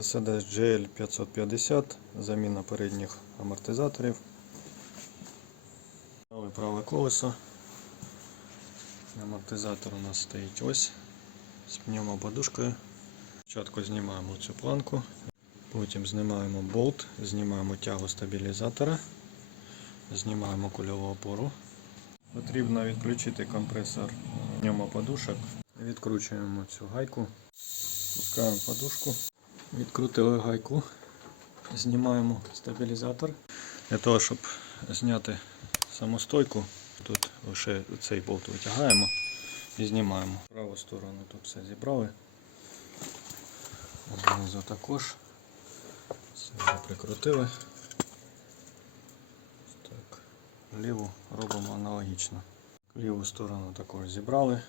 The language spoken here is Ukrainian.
Mercedes GL 550, заміна передніх амортизаторів. Праве колесо. Амортизатор у нас стоїть ось з пневмоподушкою. Спочатку знімаємо цю планку, потім знімаємо болт, знімаємо тягу стабілізатора, знімаємо кульову опору. Потрібно відключити компресор пневмоподушок. Відкручуємо цю гайку, пускаємо подушку, відкрутили гайку, знімаємо стабілізатор. Для того, щоб зняти саму стойку, тут лише цей болт витягаємо і знімаємо. Праву сторону тут все зібрали, знизу також все вже прикрутили. Так, ліву робимо аналогічно. Ліву сторону також зібрали.